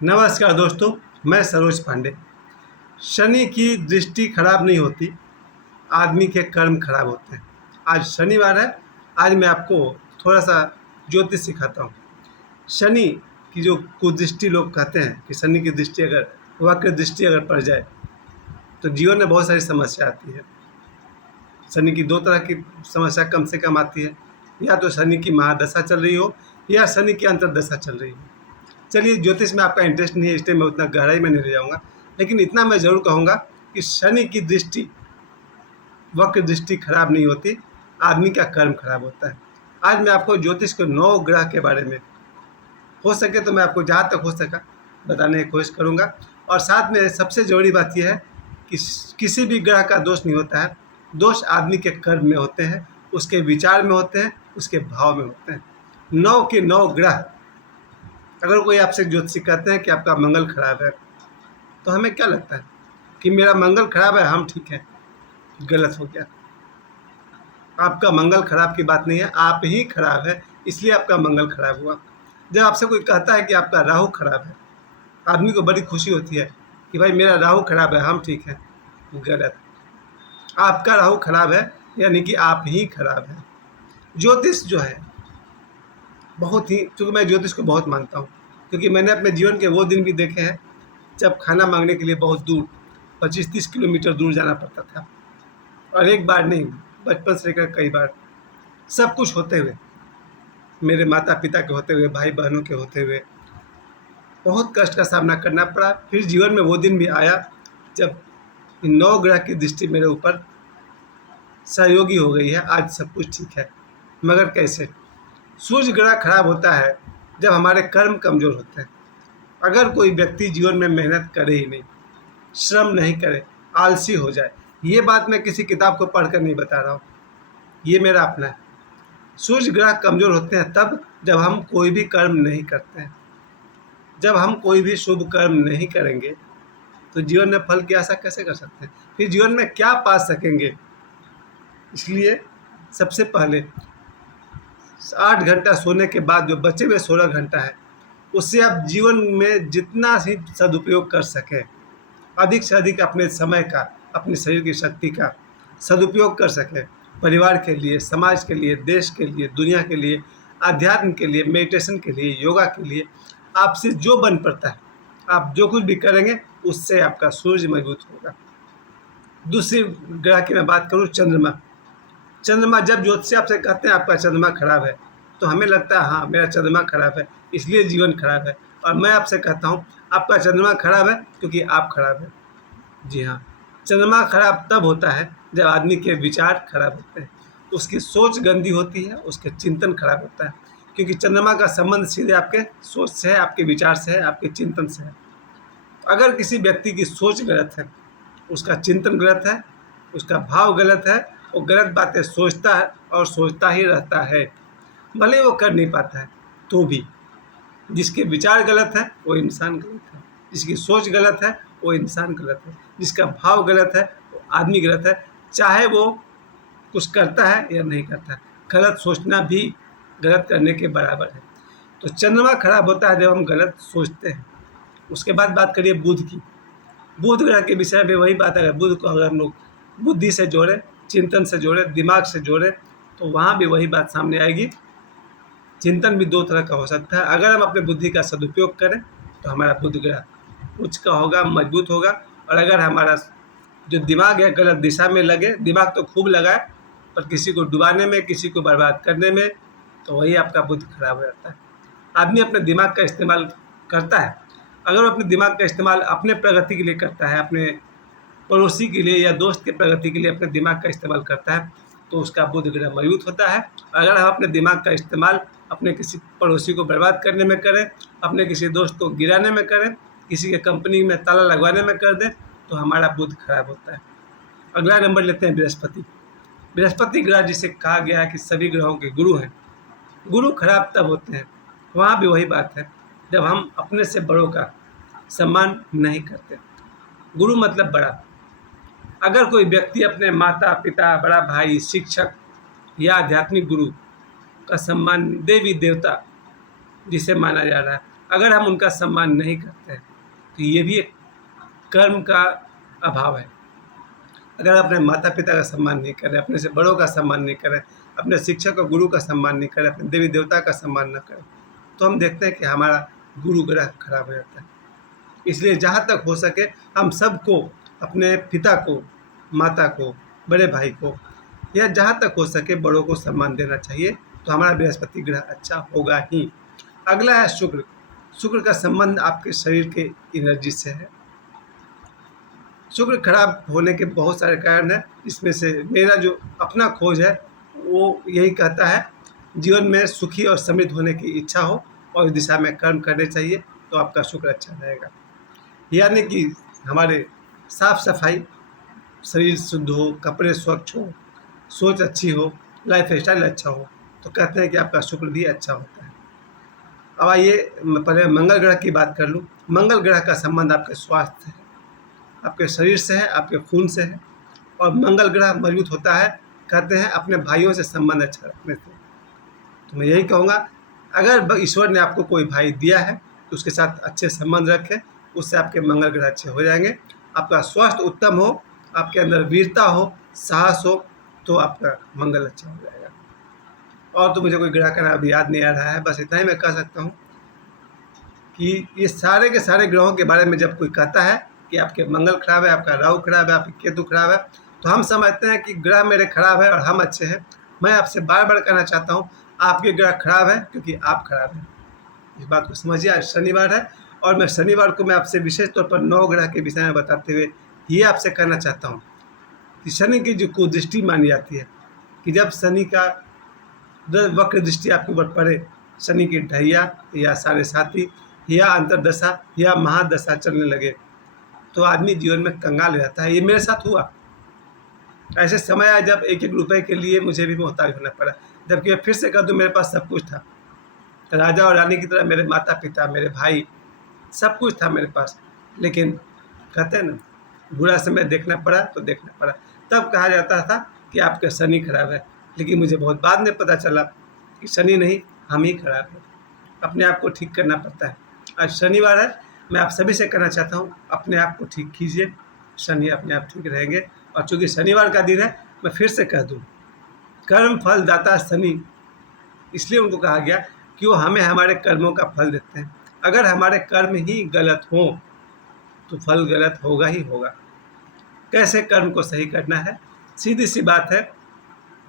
नमस्कार दोस्तों, मैं सरोज पांडे। शनि की दृष्टि खराब नहीं होती, आदमी के कर्म खराब होते हैं। आज शनिवार है। आज मैं आपको थोड़ा सा ज्योतिष सिखाता हूँ। शनि की जो कुदृष्टि लोग कहते हैं कि शनि की दृष्टि अगर वक्र दृष्टि अगर पड़ जाए तो जीवन में बहुत सारी समस्या आती है। शनि की दो तरह की समस्या कम से कम आती है, या तो शनि की महादशा चल रही हो या शनि की अंतर्दशा चल रही हो। चलिए, ज्योतिष में आपका इंटरेस्ट नहीं है इसलिए मैं उतना गहराई में नहीं ले जाऊँगा, लेकिन इतना मैं ज़रूर कहूँगा कि शनि की दृष्टि वक्र दृष्टि खराब नहीं होती, आदमी का कर्म खराब होता है। आज मैं आपको ज्योतिष के 9 ग्रह के बारे में हो सके तो मैं आपको जहाँ तक हो सका बताने की कोशिश करूँगा। और साथ में सबसे ज़रूरी बात यह है कि किसी भी ग्रह का दोष नहीं होता है। दोष आदमी के कर्म में होते हैं, उसके विचार में होते हैं, उसके भाव में होते हैं। 9 के 9 ग्रह। अगर कोई आपसे ज्योतिषी कहते हैं कि आपका मंगल खराब है, तो हमें क्या लगता है कि मेरा मंगल खराब है, हम ठीक है। गलत हो गया। आपका मंगल खराब की बात नहीं है, आप ही खराब है, इसलिए आपका मंगल खराब हुआ। जब आपसे कोई कहता है कि आपका राहु खराब है, आदमी को बड़ी खुशी होती है कि भाई मेरा राहु खराब है, हम ठीक है। गलत। आपका राहु खराब है, यानी कि आप ही खराब है। ज्योतिष जो है बहुत ही, क्योंकि मैं ज्योतिष को बहुत मानता हूँ, क्योंकि मैंने अपने जीवन के वो दिन भी देखे हैं जब खाना मांगने के लिए बहुत दूर 25-30 किलोमीटर दूर जाना पड़ता था। और एक बार नहीं, बचपन से लेकर कई बार, सब कुछ होते हुए, मेरे माता पिता के होते हुए, भाई बहनों के होते हुए बहुत कष्ट का सामना करना पड़ा। फिर जीवन में वो दिन भी आया जब इन 9 ग्रह की दृष्टि मेरे ऊपर सहयोगी हो गई है। आज सब कुछ ठीक है। मगर कैसे? सूर्य ग्रह खराब होता है जब हमारे कर्म कमज़ोर होते हैं। अगर कोई व्यक्ति जीवन में मेहनत करे ही नहीं, श्रम नहीं करे, आलसी हो जाए, ये बात मैं किसी किताब को पढ़कर नहीं बता रहा हूँ, ये मेरा अपना है। सूर्य ग्रह कमज़ोर होते हैं तब जब हम कोई भी कर्म नहीं करते हैं। जब हम कोई भी शुभ कर्म नहीं करेंगे तो जीवन में फल की आशा कैसे कर सकते हैं? फिर जीवन में क्या पा सकेंगे? इसलिए सबसे पहले 8 घंटा सोने के बाद जो बचे हुए 16 घंटा है, उससे आप जीवन में जितना ही सदुपयोग कर सकें, अधिक से अधिक अपने समय का, अपने शरीर की शक्ति का सदुपयोग कर सकें। परिवार के लिए, समाज के लिए, देश के लिए, दुनिया के लिए, आध्यात्म के लिए, मेडिटेशन के लिए, योगा के लिए, आपसे जो बन पड़ता है, आप जो कुछ भी करेंगे उससे आपका सूर्य मजबूत होगा। दूसरी ग्रह की मैं बात करूँ, चंद्रमा। चंद्रमा, जब ज्योतिषी आपसे कहते हैं आपका चंद्रमा खराब है, तो हमें लगता है हाँ मेरा चंद्रमा खराब है इसलिए जीवन खराब है। और मैं आपसे कहता हूँ आपका चंद्रमा खराब है क्योंकि आप खराब है। जी हाँ, चंद्रमा खराब तब होता है जब आदमी के विचार खराब होते हैं, उसकी सोच गंदी होती है, उसके चिंतन खराब होता है। क्योंकि चंद्रमा का संबंध सीधे आपके सोच से है, आपके विचार से है, आपके चिंतन से है। अगर किसी व्यक्ति की सोच गलत है, उसका चिंतन गलत है, उसका भाव गलत है, वो गलत बातें सोचता है और सोचता ही रहता है, भले वो कर नहीं पाता है तो भी। जिसके विचार गलत है वो इंसान गलत है, जिसकी सोच गलत है वो इंसान गलत है, जिसका भाव गलत है वो आदमी गलत है, चाहे वो कुछ करता है या नहीं करता है। गलत सोचना भी गलत करने के बराबर है। तो चंद्रमा खराब होता है जब हम गलत सोचते हैं। उसके बाद बात करिए बुध की। बुध ग्रह के विषय में वही बात है, बुध को अगर हम लोग बुद्धि से जोड़ें, चिंतन से जोड़ें, दिमाग से जोड़ें, तो वहाँ भी वही बात सामने आएगी। चिंतन भी 2 तरह का हो सकता है। अगर हम अपने बुद्धि का सदुपयोग करें तो हमारा बुध ग्रह उच्च का होगा, मजबूत होगा। और अगर हमारा जो दिमाग है गलत दिशा में लगे, दिमाग तो खूब लगाए पर किसी को डुबाने में, किसी को बर्बाद करने में, तो वही आपका बुध खराब हो जाता है। आदमी अपने दिमाग का इस्तेमाल करता है, अगर वो अपने दिमाग का इस्तेमाल अपने प्रगति के लिए करता है, अपने पड़ोसी के लिए या दोस्त के प्रगति के लिए अपने दिमाग का इस्तेमाल करता है, तो उसका बुध ग्रह मजबूत होता है। अगर हम अपने दिमाग का इस्तेमाल अपने किसी पड़ोसी को बर्बाद करने में करें, अपने किसी दोस्त को गिराने में करें, किसी के कंपनी में ताला लगवाने में कर दें, तो हमारा बुध खराब होता है। अगला नंबर लेते हैं बृहस्पति। बृहस्पति ग्रह जिसे कहा गया है कि सभी ग्रहों के गुरु हैं। गुरु खराब तब होते हैं, वहाँ भी वही बात है, जब हम अपने से बड़ों का सम्मान नहीं करते। गुरु मतलब बड़ा। अगर कोई व्यक्ति अपने माता पिता, बड़ा भाई, शिक्षक या आध्यात्मिक गुरु का सम्मान, देवी देवता जिसे माना जा रहा है, अगर हम उनका सम्मान नहीं करते हैं तो ये भी एक कर्म का अभाव है। अगर अपने माता पिता का सम्मान नहीं करें, अपने से बड़ों का सम्मान नहीं करें, अपने शिक्षक और गुरु का सम्मान नहीं करें, अपने देवी देवता का सम्मान न करें, तो हम देखते हैं कि हमारा गुरु ग्रह खराब हो जाता है। इसलिए जहाँ तक हो सके हम सबको, अपने पिता को, माता को, बड़े भाई को, या जहाँ तक हो सके बड़ों को सम्मान देना चाहिए, तो हमारा बृहस्पति ग्रह अच्छा होगा ही। अगला है शुक्र। शुक्र का संबंध आपके शरीर के एनर्जी से है। शुक्र खराब होने के बहुत सारे कारण हैं, इसमें से मेरा जो अपना खोज है वो यही कहता है, जीवन में सुखी और समृद्ध होने की इच्छा हो और इस दिशा में कर्म करने चाहिए तो आपका शुक्र अच्छा रहेगा। यानी कि हमारे साफ सफाई, शरीर शुद्ध हो, कपड़े स्वच्छ हो, सोच अच्छी हो, लाइफ स्टाइल अच्छा हो, तो कहते हैं कि आपका शुक्र भी अच्छा होता है। अब आइए पहले मंगल ग्रह की बात कर लूँ। मंगल ग्रह का संबंध आपके स्वास्थ्य से है, आपके शरीर से है, आपके खून से है। और मंगल ग्रह मजबूत होता है, कहते हैं, अपने भाइयों से संबंध अच्छा रखने से। तो मैं यही कहूँगा, अगर ईश्वर ने आपको कोई भाई दिया है तो उसके साथ अच्छे संबंध रखें, उससे आपके मंगल ग्रह अच्छे हो जाएंगे। आपका स्वास्थ्य उत्तम हो, आपके अंदर वीरता हो, साहस हो, तो आपका मंगल अच्छा हो जाएगा। और तो मुझे कोई ग्रह का नाम अभी याद नहीं आ रहा है, बस इतना ही मैं कह सकता हूँ कि ये सारे के सारे ग्रहों के बारे में जब कोई कहता है कि आपके मंगल खराब है, आपका राहु खराब है, आपके केतु खराब है, तो हम समझते हैं कि ग्रह मेरे खराब है और हम अच्छे हैं। मैं आपसे बार बार कहना चाहता हूँ, आपके ग्रह खराब है क्योंकि आप खराब हैं। इस बात को समझिए। आज शनिवार है और मैं शनिवार को मैं आपसे विशेष तौर पर 9 ग्रह के विषय में बताते हुए ये आपसे कहना चाहता हूँ कि शनि की जो कुदृष्टि मानी जाती है, कि जब शनि का वक्र दृष्टि आपके ऊपर पड़े, शनि की ढैया या साढ़े साथी या अंतरदशा या महादशा चलने लगे, तो आदमी जीवन में कंगाल हो जाता है। ये मेरे साथ हुआ। ऐसे समय आया जब एक एक रुपए के लिए मुझे भी मोहताज होना पड़ा, जबकि मैं फिर से कह दूँ मेरे पास सब कुछ था, राजा और रानी की तरह मेरे माता पिता, मेरे भाई, सब कुछ था मेरे पास। लेकिन कहते हैं ना, बुरा समय देखना पड़ा तो देखना पड़ा। तब कहा जाता था कि आपका शनि खराब है, लेकिन मुझे बहुत बाद में पता चला कि शनि नहीं, हम ही खराब हैं। अपने आप को ठीक करना पड़ता है। आज शनिवार है, मैं आप सभी से कहना चाहता हूँ, अपने आप को ठीक कीजिए, शनि अपने आप ठीक रहेंगे। और चूँकि शनिवार का दिन है, मैं फिर से कह दूँ, कर्म फल दाता शनि, इसलिए उनको कहा गया कि वो हमें हमारे कर्मों का फल देते हैं। अगर हमारे कर्म ही गलत हों तो फल गलत होगा ही होगा। कैसे कर्म को सही करना है? सीधी सी बात है,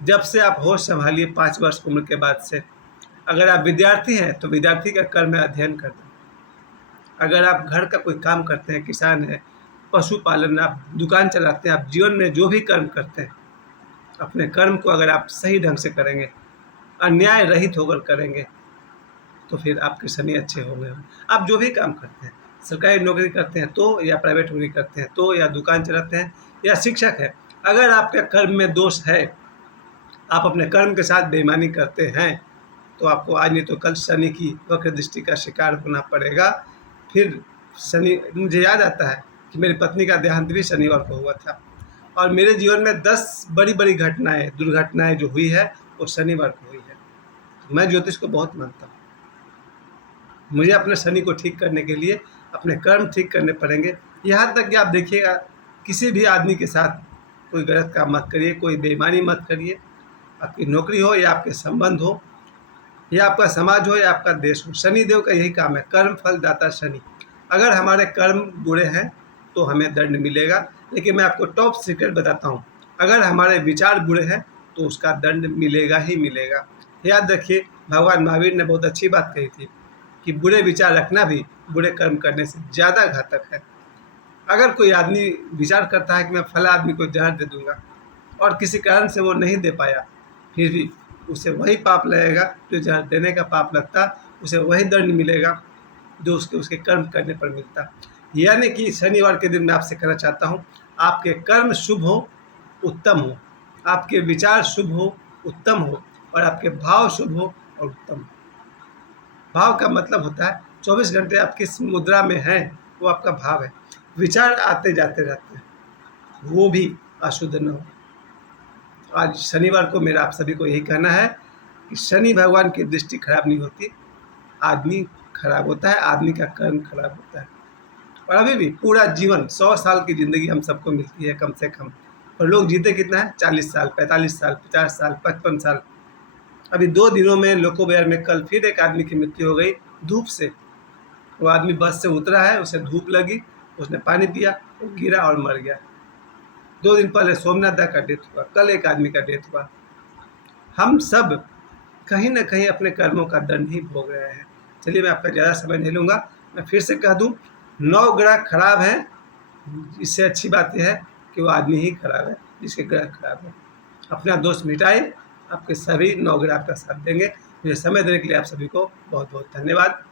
जब से आप होश संभालिए 5 वर्ष उम्र के बाद से, अगर आप विद्यार्थी हैं तो विद्यार्थी का कर्म है अध्ययन करना। अगर आप घर का कोई काम करते हैं, किसान हैं, पशुपालन, आप दुकान चलाते हैं, आप जीवन में जो भी कर्म करते हैं, अपने कर्म को अगर आप सही ढंग से करेंगे, अन्याय रहित होकर करेंगे, तो फिर आपके शनि अच्छे होंगे। आप जो भी काम करते हैं, सरकारी नौकरी करते हैं तो, या प्राइवेट नौकरी करते हैं तो, या दुकान चलाते हैं, या शिक्षक है, अगर आपके कर्म में दोष है, आप अपने कर्म के साथ बेईमानी करते हैं, तो आपको आज नहीं तो कल शनि की वक्र दृष्टि का शिकार होना पड़ेगा। फिर शनि, मुझे याद आता है कि मेरी पत्नी का देहांत भी शनिवार को हुआ था, और मेरे जीवन में 10 बड़ी बड़ी घटनाएं, दुर्घटनाएं जो हुई है वो शनिवार को हुई है। मैं ज्योतिष को बहुत मानता हूँ। मुझे अपने शनि को ठीक करने के लिए अपने कर्म ठीक करने पड़ेंगे। यहाँ तक कि आप देखिएगा, किसी भी आदमी के साथ कोई गलत काम मत करिए, कोई बेईमानी मत करिए। आपकी नौकरी हो या आपके संबंध हो, या आपका समाज हो या आपका देश हो, शनि देव का यही काम है, कर्म फल दाता शनि। अगर हमारे कर्म बुरे हैं तो हमें दंड मिलेगा, लेकिन मैं आपको टॉप सीक्रेट बताता हूँ, अगर हमारे विचार बुरे हैं तो उसका दंड मिलेगा ही मिलेगा। याद रखिए, भगवान महावीर ने बहुत अच्छी बात कही थी कि बुरे विचार रखना भी बुरे कर्म करने से ज़्यादा घातक है। अगर कोई आदमी विचार करता है कि मैं फला आदमी को जहर दे दूंगा, और किसी कारण से वो नहीं दे पाया, फिर भी उसे वही पाप लगेगा जो जहर देने का पाप लगता, उसे वही दंड मिलेगा जो उसके कर्म करने पर मिलता। यानी कि शनिवार के दिन मैं आपसे कहना चाहता हूँ, आपके कर्म शुभ हो, उत्तम हो, आपके विचार शुभ हो, उत्तम हो, और आपके भाव शुभ हो और उत्तम हो। भाव का मतलब होता है 24 घंटे आप किस मुद्रा में हैं, वो आपका भाव है। विचार आते जाते रहते हैं, वो भी अशुद्ध न हो। आज शनिवार को मेरा आप सभी को यही कहना है कि शनि भगवान की दृष्टि खराब नहीं होती, आदमी खराब होता है, आदमी का कर्म खराब होता है। और अभी भी पूरा जीवन 100 साल की ज़िंदगी हम सबको मिलती है कम से कम, और लोग जीते कितना है? 40 साल, 45 साल, 50 साल, 55 साल। अभी 2 दिनों में लोकोबाजार में कल फिर एक आदमी की मृत्यु हो गई धूप से। वो आदमी बस से उतरा है, उसे धूप लगी, उसने पानी पिया, वो गिरा और मर गया। 2 दिन पहले सोमनाथ दा का डेथ हुआ, कल एक आदमी का डेथ हुआ। हम सब कहीं न कहीं अपने कर्मों का दंड ही भोग रहे हैं। चलिए, मैं आपका ज़्यादा समय नहीं लूँगा। मैं फिर से कह दूँ, 9 ग्रह खराब हैं, इससे अच्छी बात ये है कि वो आदमी ही खराब है, जिसके ग्रह खराब है। अपना दोष मिटाइए, आपके सभी 9 ग्रह आपका साथ देंगे। मुझे समय देने के लिए आप सभी को बहुत-बहुत धन्यवाद।